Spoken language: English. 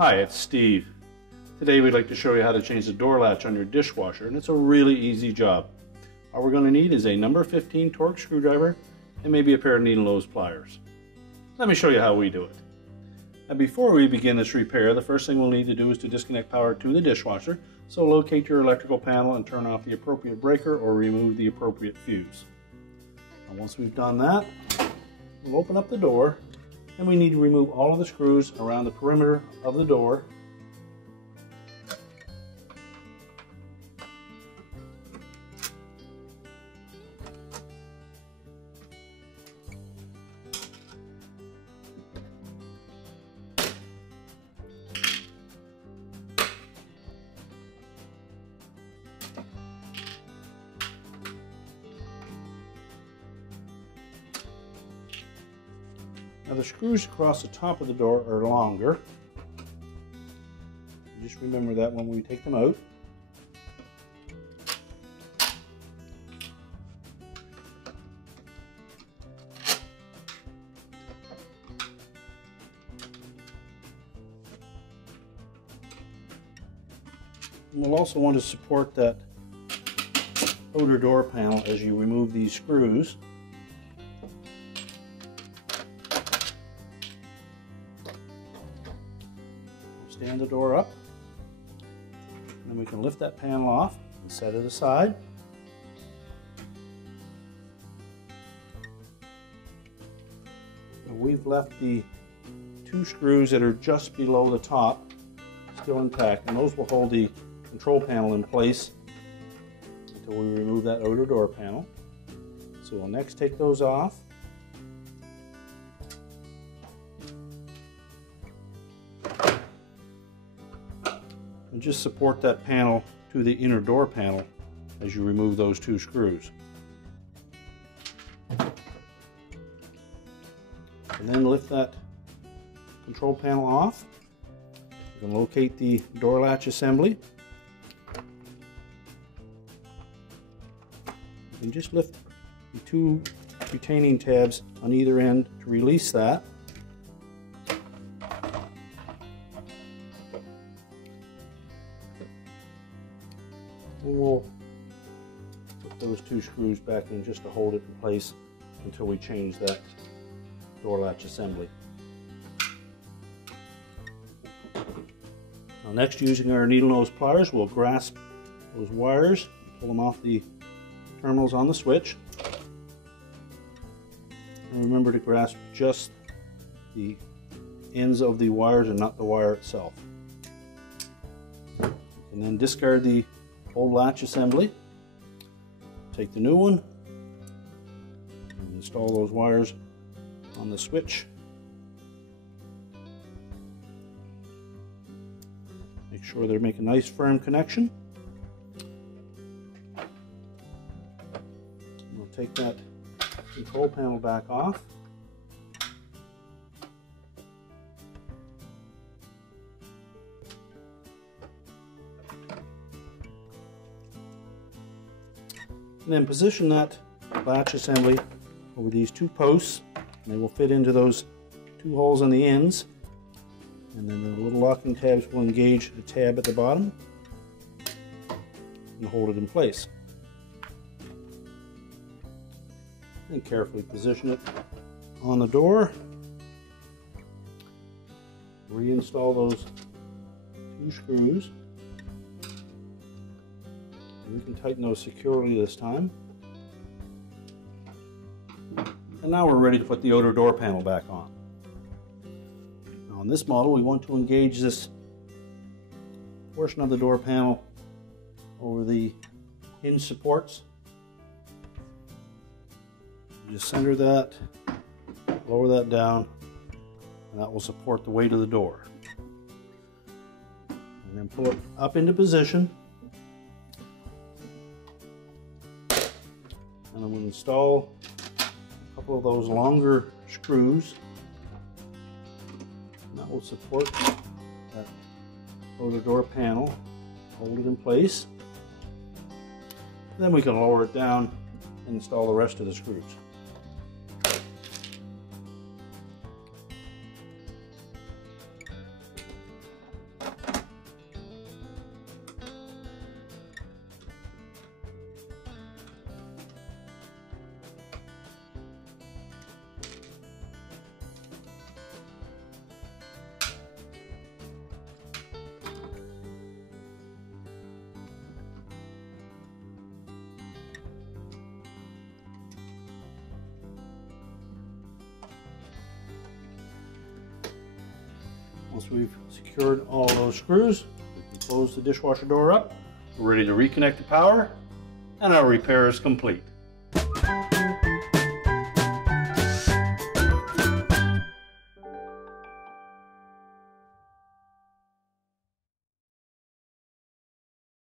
Hi, it's Steve. Today we'd like to show you how to change the door latch on your dishwasher, and it's a really easy job. All we're going to need is a number 15 Torx screwdriver and maybe a pair of needle nose pliers. Let me show you how we do it. Now before we begin this repair, the first thing we'll need to do is to disconnect power to the dishwasher. So locate your electrical panel and turn off the appropriate breaker or remove the appropriate fuse. And once we've done that, we'll open up the door, and we need to remove all of the screws around the perimeter of the door. Now the screws across the top of the door are longer. Just remember that when we take them out. And we'll also want to support that outer door panel as you remove these screws. Stand the door up, and then we can lift that panel off and set it aside. And we've left the two screws that are just below the top still intact, and those will hold the control panel in place until we remove that outer door panel. So we'll next take those off. And just support that panel to the inner door panel as you remove those two screws. And then lift that control panel off. You can locate the door latch assembly. You can just lift the two retaining tabs on either end to release that. And we'll put those two screws back in just to hold it in place until we change that door latch assembly. Now next, using our needle nose pliers, we'll grasp those wires, pull them off the terminals on the switch. And remember to grasp just the ends of the wires and not the wire itself. And then discard the old latch assembly, take the new one, and install those wires on the switch. Make sure they make a nice firm connection. We'll take that control panel back off. And then position that latch assembly over these two posts, and they will fit into those two holes on the ends. And then the little locking tabs will engage the tab at the bottom and hold it in place. And carefully position it on the door. Reinstall those two screws. We can tighten those securely this time. And now we're ready to put the outer door panel back on. Now on this model, we want to engage this portion of the door panel over the hinge supports. Just center that, lower that down, and that will support the weight of the door. And then pull it up into position. And I'm going to install a couple of those longer screws. And that will support that outer door panel, hold it in place. And then we can lower it down and install the rest of the screws. Once we've secured all those screws, we can close the dishwasher door up. We're ready to reconnect the power, and our repair is complete.